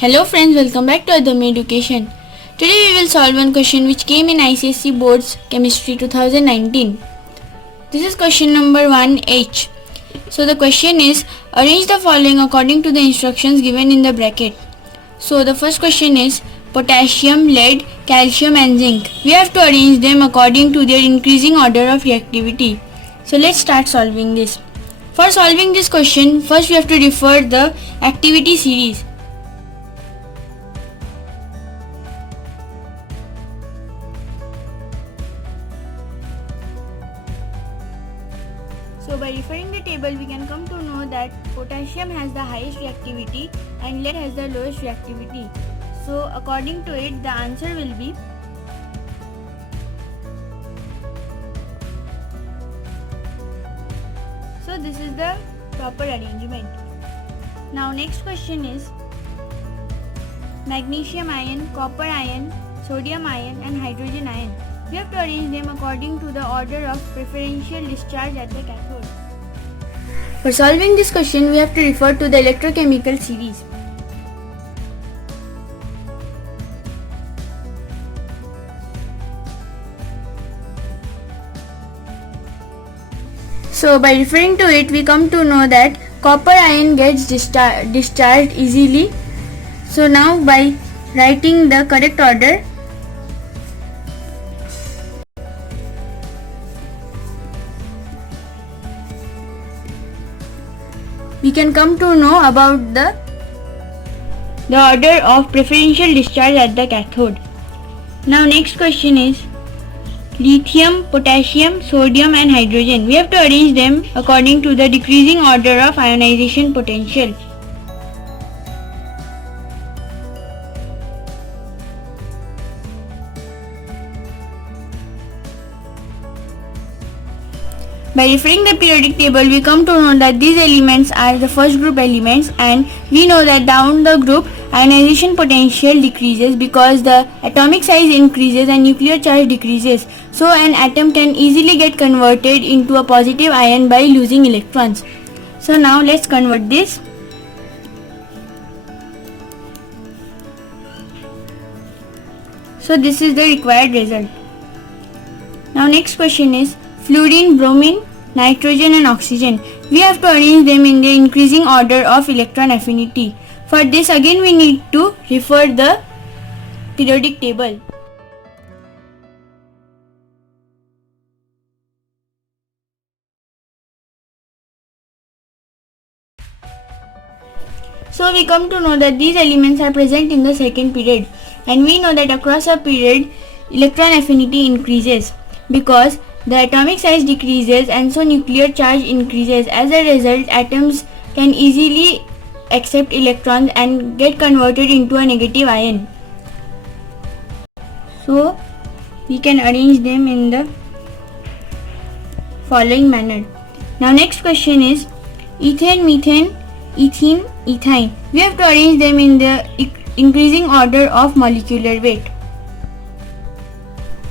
Hello friends, welcome back to Adami Education. Today we will solve one question which came in ICSE Board's Chemistry 2019. This is question number 1H. So the question is, arrange the following according to the instructions given in the bracket. So the first question is potassium, lead, calcium and zinc. We have to arrange them according to their increasing order of reactivity. So let's start solving this. For solving this question, first we have to refer the activity series. So by referring the table, we can come to know that potassium has the highest reactivity and lead has the lowest reactivity. So according to it, the answer will be so this is the proper arrangement. Now next question is magnesium ion, copper ion, sodium ion and hydrogen ion. We have to arrange them according to the order of preferential discharge at the cathode. For solving this question, we have to refer to the electrochemical series. So by referring to it, we come to know that copper ion gets discharged easily. So now by writing the correct order, we can come to know about the order of preferential discharge at the cathode. Now next question is lithium, potassium, sodium and hydrogen. We have to arrange them according to the decreasing order of ionization potential. By referring the periodic table, we come to know that these elements are the first group elements, and we know that down the group ionization potential decreases because the atomic size increases and nuclear charge decreases. So an atom can easily get converted into a positive ion by losing electrons. So now let's convert this. So this is the required result. Now next question is fluorine, bromine, nitrogen and oxygen. We have to arrange them in the increasing order of electron affinity. For this again we need to refer the periodic table. So we come to know that these elements are present in the second period, and we know that across a period electron affinity increases because the atomic size decreases and so nuclear charge increases. As a result, atoms can easily accept electrons and get converted into a negative ion. So we can arrange them in the following manner. Now next question is ethane, methane, ethene, ethyne. We have to arrange them in the increasing order of molecular weight.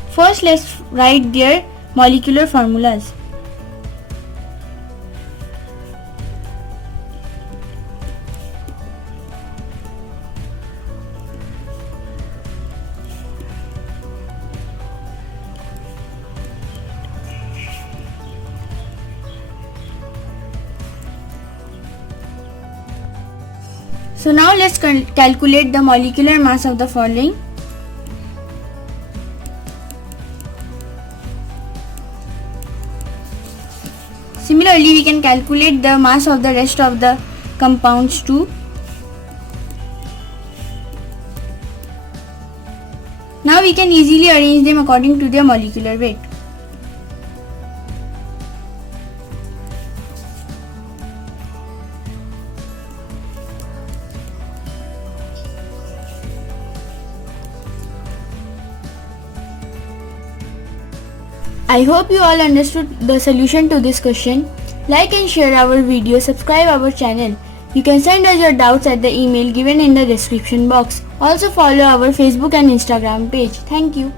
First let's write their molecular formulas. So now let's calculate the molecular mass of the following. Similarly, we can calculate the mass of the rest of the compounds too. Now we can easily arrange them according to their molecular weight. I hope you all understood the solution to this question. Like and share our video, subscribe our channel. You can send us your doubts at the email given in the description box. Also follow our Facebook and Instagram page. Thank you.